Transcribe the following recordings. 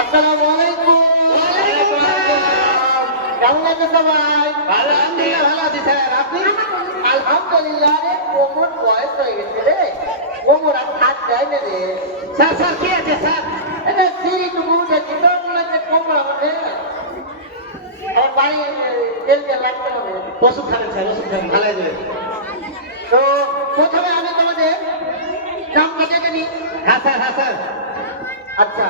আসসালামু আলাইকুম কেমন আছে সবাই ভালো আছি ভালো আছি স্যার। আপনি? আলহামদুলিল্লাহ রে কোমর বয়স হয়ে গেছে রে। কোমর আর হাত যায় না রে। স্যার স্যার কি আছে স্যার? এটা সিঁড়ি তো মুখে দিতে বলে যে কোমর আমাদের আমার বাড়ি তেল তেল লাগতে হবে। ওষুধ খাবেন স্যার ওষুধ খাবেন ভালো হয়ে যাবে তো প্রথমে আমি তোমাদের নামটা ডেকে নিই। হ্যাঁ স্যার হ্যাঁ স্যার। আচ্ছা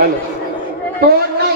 Dale.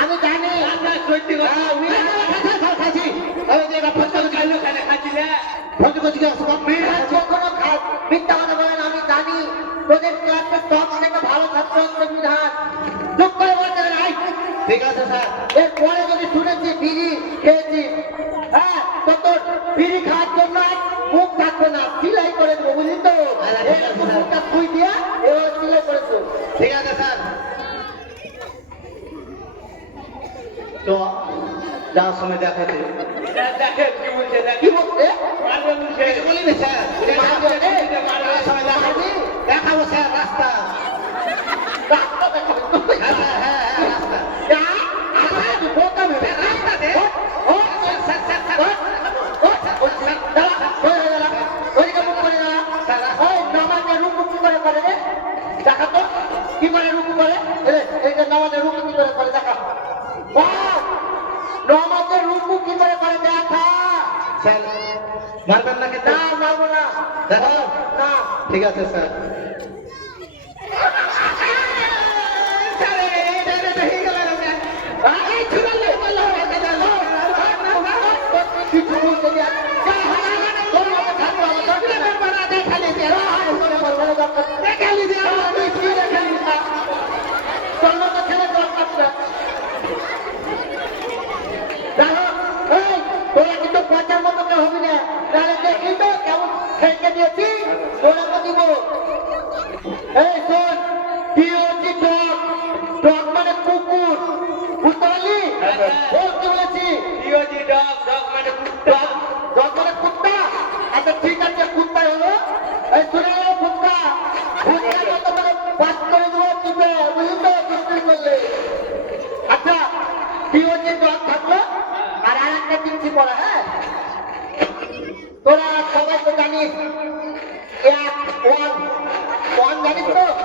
আমি জানি। আমরা সত্যি কথা খাচ্ছি আমি যে ফুচকা খাইলো খাইলে খাচ্ছি না ফুচকা কখনো খাই মিথ্যা কথা বলেন আমি জানি। তোদের ক্লাসে টপ ভালো ছাত্র বিধান। চুপ করে বলতে ঠিক আছে স্যার। এরপরে যদি শুনেছি বিড়ি খেয়েছি হ্যাঁ তো তোর বিড়ি খাওয়ার জন্য ঠিক আছে স্যার। তো যাওয়ার সময় দেখাতে হ্যাঁ, দেখেন কি বলছে কি বলছে? বলিনি স্যার।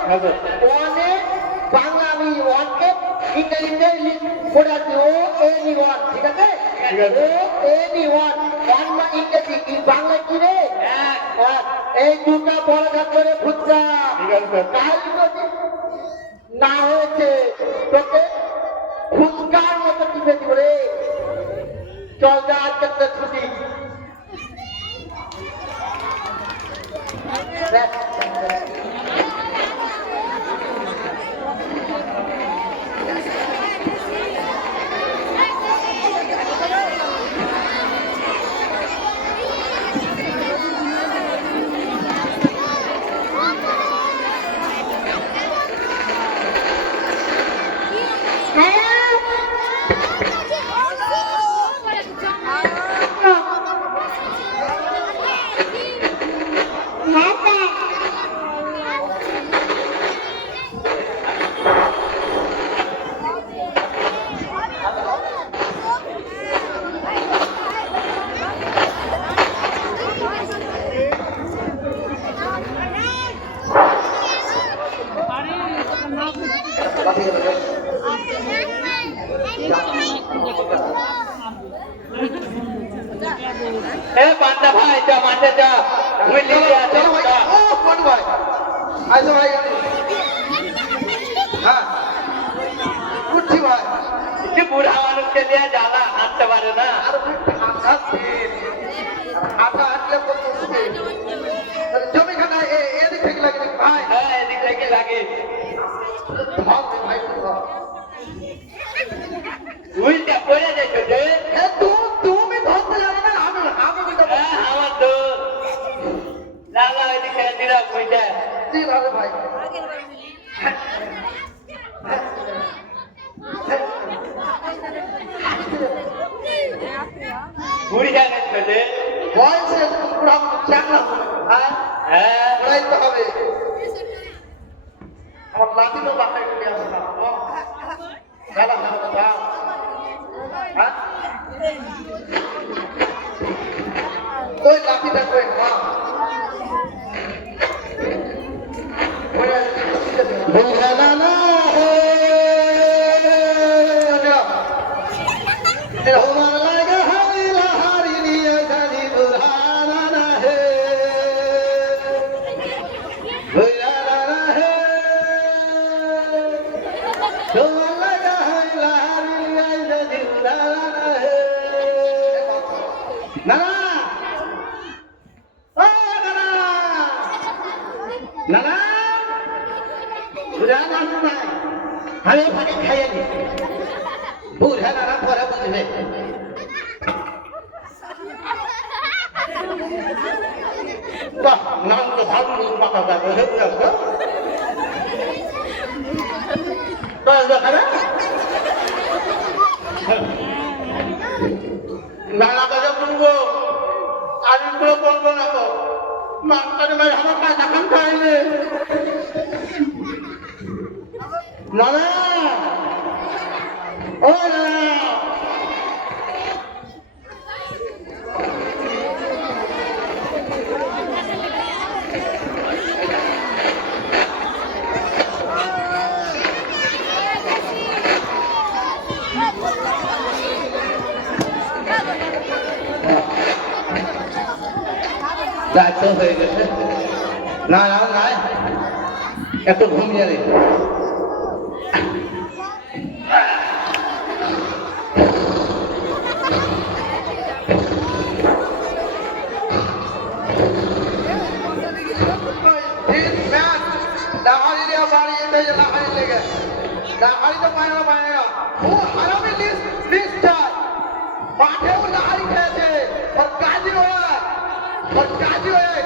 হ্যাঁ স্যার। ওয়ানে বাংলা আমি ওয়ানকে ইংরেজিতে পড়ে আছি। ও এন ওয়ান ঠিক আছে? ও এন ওয়ান ওয়ান মা ইংরেজি কি বাংলা কি রে? এক। এক। এই দুটা বড় করে যদি না হয়েছে তোকে ফুচকার মতো টিপে দিব রে। চল যা আজকে ছুটি। ব্যাস। আইসো ভাই। হ্যাঁ। উঠছি ভাই। যে বুড়া মানুষকে নিয়ে জ্বালা হাঁটতে পারে না। আর হাঁটা হাঁটলে বুঝা না নাই আমি ফাঁকে খাইয়ে নি বুঝা না না পরে বুঝবে বাহ নাম তো। ভালো মাথা যাবে বাস দেখাবে নানা কাজে করব আমি করব না তো কাজা খান খাইলে নানা ও নানা দায়িত্ব হয়ে গেছে না না না এত ঘুমিয়ে নেই লাহারি তো পায় না পায় না ও হারামি লিস্ট লিস্ট চাই মাঠেও লাহারি খেয়েছে ওর কাজই হয় ওর কাজই হয়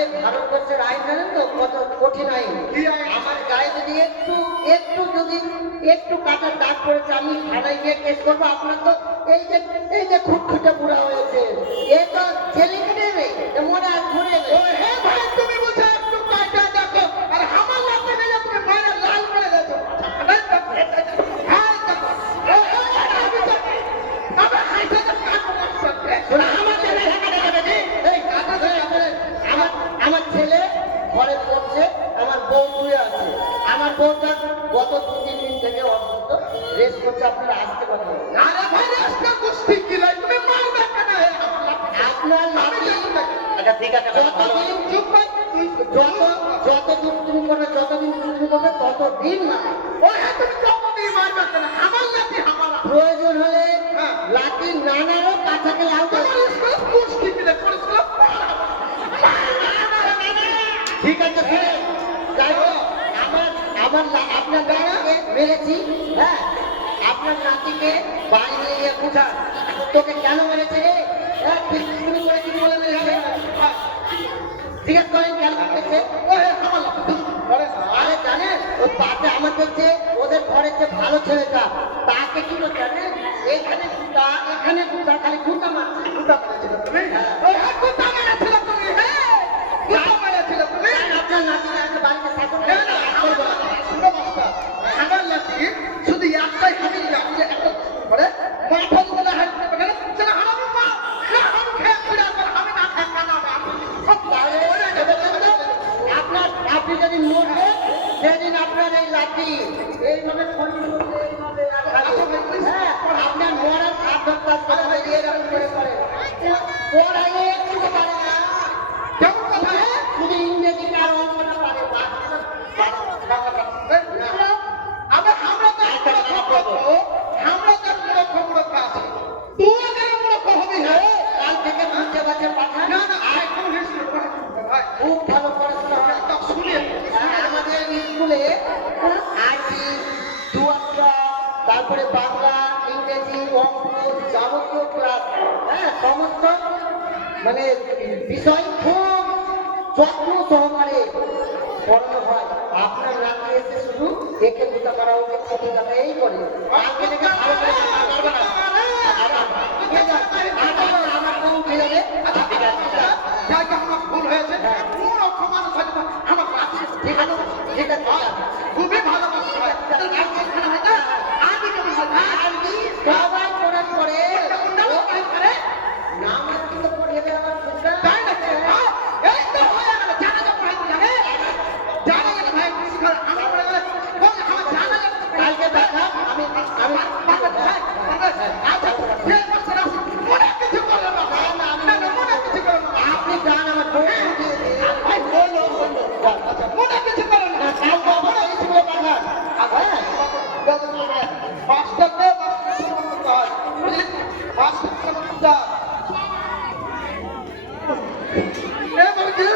আমাদের ভারতবর্ষের আইন জানেন তো? কত কঠিন আইন। আমার গায়ে যদি একটু একটু যদি একটু কাটার দাগ পড়েছে আমি থানায় গিয়ে কেস করব আপনার তো। এই যে এই যে খুঁটখুটে বুড়া হয়েছে। এটা ছেলেকে প্রয়োজন হলে লাঠি নানারও কাছাকে ঠিক আছে আমার আমার আপনার নাতিকে মেরেছি হ্যাঁ আপনার নাতিকে বাড়ি নিয়ে গিয়ে বুঝান তোকে কেন মেরেছে হ্যাঁ তুই শুরু করে কি মেরেছে। জানে ওই আমাদের যে ওদের ঘরের যে ভালো ছেলেটা, তাকে কি এখানে গুটা এখানে গুটা খালি গুটা মারছে গুটা মারছে। মানে বিষয় খুব যত্ন সহকারে পড়ানো হয়। আপনার রাত্রে এসে শুধু একে দুটা করা হবে এই করে। করে পড়া করবে না। ঠিক আছে? আমার আমার কোনো উঠে যাবে আচ্ছা, ঠিক আছে, ঠিক আছে। যাকে আমার ভুল হয়েছে, কোন রকম মানুষ হয়তো বা আমার কাছে ঠিক আছে ঠিক আছে খুবই ভালোবাসা হয়। তাহলে রাত যেখানে হয় না, আগে কেমন হয়? আমি সবাই পড়ার পরে অন্যান্য কাজ করে, নাম কিন্তু পড়িয়ে দেয় আমার ফুলটা তাই নাকি? হ্যাঁ, এই তো হয়ে গেল, জানাজা পড়াইতে লাগে। জানাজা ভাই, বেশি করে আমার পড়ে গেলে, বল, আমার জানাজা কালকে দেখা আমি আমি আচ্ছা, ঠিক আছে, রাখি। মনে কিছু করো না। না, না, মনে কিছু করো না। আপনি গান আমার চোখ উঠিয়ে দিন ভাই, বলো, বলো। আচ্ছা, মনে কিছু করো না। কালকে আমার স্কুলে পাঠান হ্যাঁ মাস্টারকে মাস্টার করতে হয়। বুঝলি? মাস্টারকে মাস্টার। এ বাবুজি,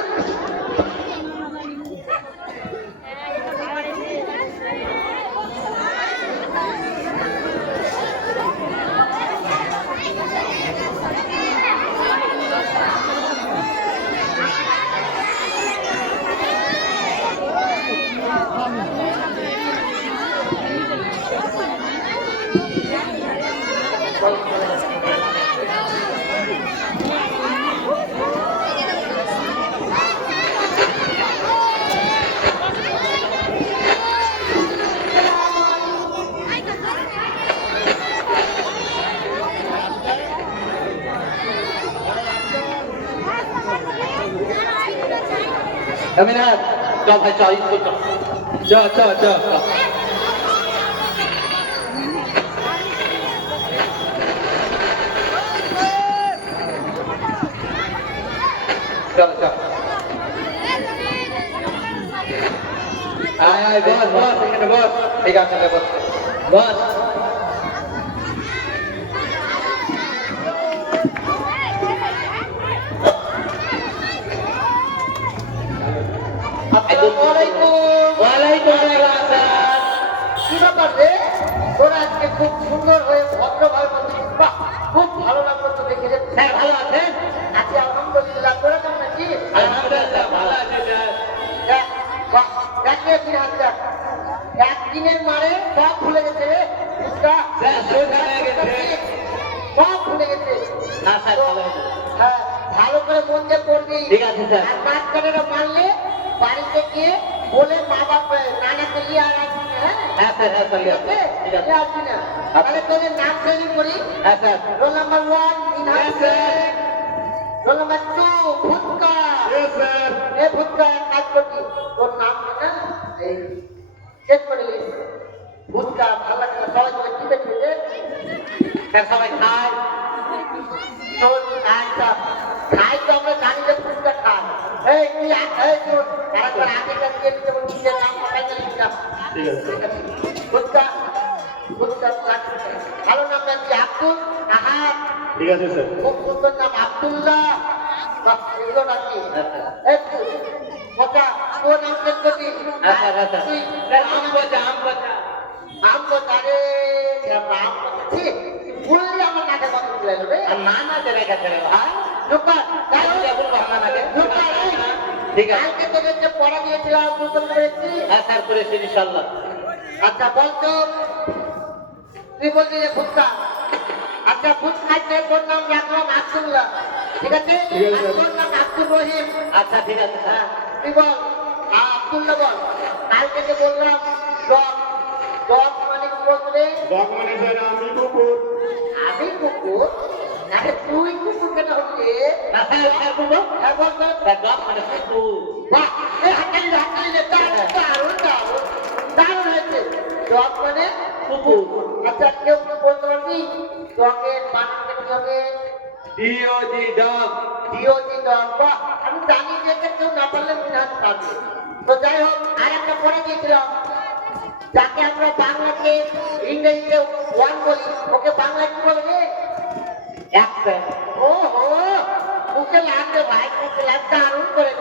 অমিনাথ চ ভাই চ স্কুল চ চ চ চ চল চল আয় আয় বস বস এখানে বস ঠিক আছে বস বস আসসালামু আলাইকুম ওয়ালাইকুম আসসালাম কি তোরা আজকে খুব সুন্দর হয়ে ভদ্রভাবে বলছিস বাহ খুব ভালো লাগল তো দেখে রে স্যার ভালো আছেন? আছি আলহামদুলিল্লাহ তোরা কেমন আছিস? আলহামদুলিল্লাহ ভালো আছি। বাহ, দেখ রে তিন হাজার একদিনের মারে সব ভুলে গেছে রে? সব ভুলে গেছে। হ্যাঁ ভালো করে মন দিয়ে পড়বি। ঠিক আছে, স্যার। আর মাঝখানেরা মারলে বাড়িতে গিয়ে বলে মা বাপ নানাকে নিয়ে আর হ্যাঁ হ্যাঁ স্যার হ্যাঁ স্যার ঠিক আছে ঠিক আছে। নিয়ে আসবি না। তাহলে তোদের নাম ট্রেনিং করি। হ্যাঁ স্যার। রোল নাম্বার ওয়ান তিন Yes, রোল নাম্বার টু ভুটকা Yes, sir. এ ভুটকা কাজ করবি। তোর নাম না? এই চেক করে নিস ভুটকা ভালো লাগে না? সবাই স্যার সবাই খায়। তোর খাই তো আমরা জানি ভালো নাম রাখছি আব্দুল আহাদ ঠিক আছে স্যার খুব সুন্দর নাম আব্দুল্লাহ এগুলো নাকি আচ্ছা। নাম? আচ্ছা আচ্ছা আম আম আম কোথা রে? আম কোথা? বললি আমার নাকে কত দিলে রে? আর না না দেবে কাছে ভাই এই, ঠিক আছে। কালকে তোদের যে পড়া দিয়েছিলাম তুই করতে হ্যাঁ স্যার করেছি ইনশাল্লাহ আচ্ছা তুই যে আচ্ছা নাম রাখলাম আব্দুল্লাহ। ঠিক আছে? আর নাম আব্দুল রহিম। আচ্ছা ঠিক আছে হ্যাঁ, তুই বল। হ্যাঁ, আব্দুল্লাহ বল। কালকে যে বললাম ডগ ডগ মানে কি বলতে স্যার আমি কুকুর। আমি কুকুর? আরে তুই কেন হচ্ছে দারুণ, হয়েছে। ডগ মানে কুকুর। আচ্ছা কেউ কি বলতে পারবি? ডগের D O G dog D O G dog বাহ আমি জানি যে কেউ না পারলে তো যাই হোক আর একটা পড়ে দিয়েছিলাম যাকে আমরা বাংলাতে ইংরেজিতে ওয়ান বলি ওকে বাংলায় কি বলবে এক স্যার ও হো মুখে লাগবে ভাই মুখে লাগবে দারুণ করে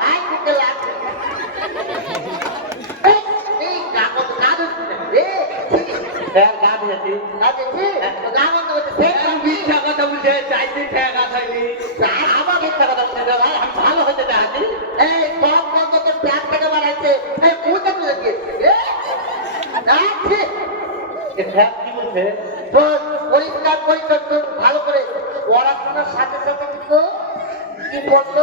ভাই মুখে লাগবে এই, এই গান তো গান হচ্ছে না রে স্যার গা দিয়েছি গান হচ্ছে তো গান বন্ধ করতে মিথ্যা কথা বলছে চাইতে ঠেকা থাকবি গান এই সব বন্ধ তোর প্যাট থেকে বানাইছে এই মুখে তুলে দিয়েছে না, ঠিক। এ কি বলছে তোর পরিষ্কার পরিচ্ছন্ন সাথে সাথে কিন্তু কি বলল?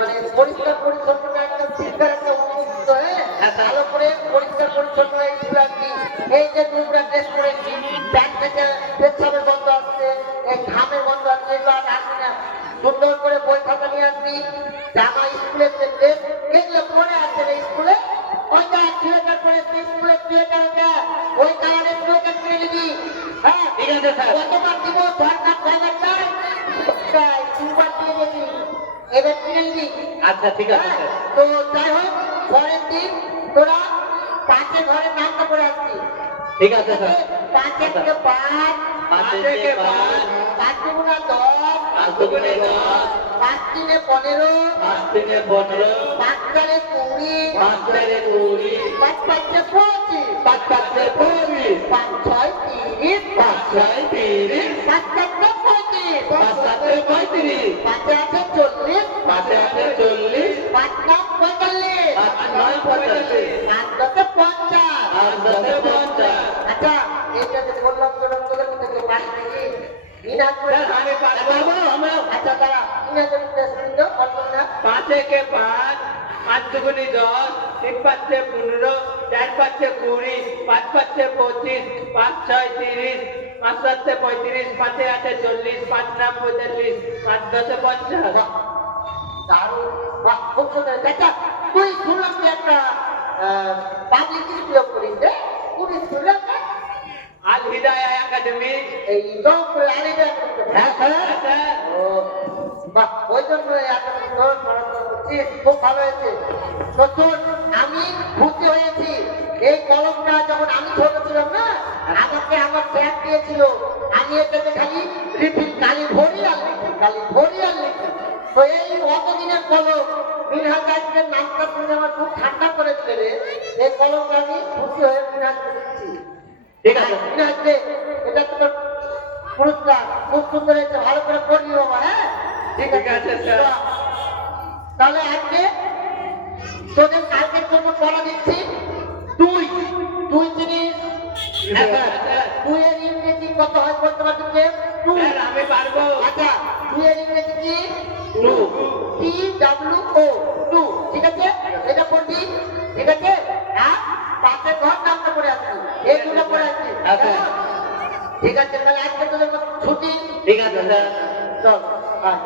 মানে পরিষ্কার পরিচ্ছন্ন একদম শিক্ষার একটা অনুভূত হ্যাঁ? ভালো করে পরিষ্কার পরিচ্ছন্ন এই ফুলাকি এই যে নোংরা ড্রেস করেছি ব্যাগ থেকে পেছাবের গন্ধ আসছে এই ঘামের গন্ধ আসছে এগুলো আর আসবে না সুন্দর করে বই খাতা নিয়ে আসবি জামা স্কুলের যে ড্রেস এগুলো পরে আসছে না স্কুলে ওইটা ছেলেটার পরে স্কুলের ছেলেটা ওই কারণে স্কুলকে কিনে নিবি হ্যাঁ ঠিক আছে স্যার কতবার দিব দরকার দরকার নাই তাই দুবার দিয়ে দিবি এবার কিনে নিবি আচ্ছা ঠিক আছে হ্যাঁ, তো যাই হোক পরের দিন তোরা পাঁচে ঘরে নামটা করে আসবি। ঠিক আছে স্যার। পাঁচে থেকে পাঁচ পাঁচ থেকে পাঁচ। পাঁচ দুগুণা দশ পাঁচ দুগুণে দশ। পাঁচ তিনে পনেরো পাঁচ থেকে পনেরো। পাঁচ চারে কুড়ি পাঁচ থেকে কুড়ি। পাঁচ পাঁচে পঁচিশ পাঁচ পাঁচে পঁচিশ। পাঁচ ছয় তিরিশ পাঁচ ছয় তিরিশ। পাঁচ চারটে পাঁচ সাতে পঁয়ত্রিশ পাঁচে আছে চল্লিশ পাঁচে আছে চল্লিশ পাঁচ নাম পঁয়তাল্লিশ। পাঁচ নয় পঁয়তাল্লিশ পাঁচ দশে পঞ্চাশ। পাঁচ দশে পঞ্চাশ। আচ্ছা এইটা যে বললাম তোরা তোদের মধ্যে কেউ পাস নাকি বিনা করে আমি পারব আমরা আচ্ছা তারা বিনা করে টেস্ট দিত অল্প না। পাঁচ পাঁচ পাঁচ দুগুনি দশ তিন পাঁচে পনেরো চার পাঁচে কুড়ি পাঁচ পাঁচে পঁচিশ পাঁচ ছয় তিরিশ পাঁচ সাতে পঁয়ত্রিশ পাঁচে আটে চল্লিশ পাঁচ নাম পঁয়তাল্লিশ পাঁচ দশে পঞ্চাশ। তুই শুনলাম তুই একটা পাবলিক স্কুলে করিস রে কোন স্কুলে আল হিদায়া একাডেমি। এই তো আলিদা হ্যাঁ হ্যাঁ ও, বাহ, ওই জন্য এত সুন্দর খুব ভালো হয়েছে। তো আমি খুশি হয়েছি। এই কলমটা যখন আমি ছোট ছিলাম না আমাকে আমার স্যার দিয়েছিল। আমি এটাতে খালি রিফিল কালি ভরি আর লিখি কালি ভরি আর লিখি তো এই অতদিনের কলম মিনহাজ আজকের নামটা শুনে আমার খুব ঠান্ডা করে দিলে এই কলমটা আমি খুশি হয়ে মিনহাজকে দিচ্ছি ঠিক আছে। মিনহাজকে এটা তোর পুরস্কার খুব সুন্দর হয়েছে ভালো করে পড়বি বাবা হ্যাঁ? ঠিক আছে, তাহলে আজকে তোদের কালকের জন্য পড়া দিচ্ছি। দুই দুই জিনিস দুই এর ইংরেজি কত হয় বলতে পারবেন যে টু আমি পারব। আচ্ছা দুই এর ইংরেজি কি? Two. T. W O two. ঠিক আছে? এটা করবি? ঠিক আছে? হ্যাঁ? পাশে ঘর নামটা পড়ে আসবি এইগুলো পড়ে আসবি আচ্ছা। ঠিক আছে তাহলে আজকে তোদের ছুটি? ঠিক আছে স্যার। চল আয়।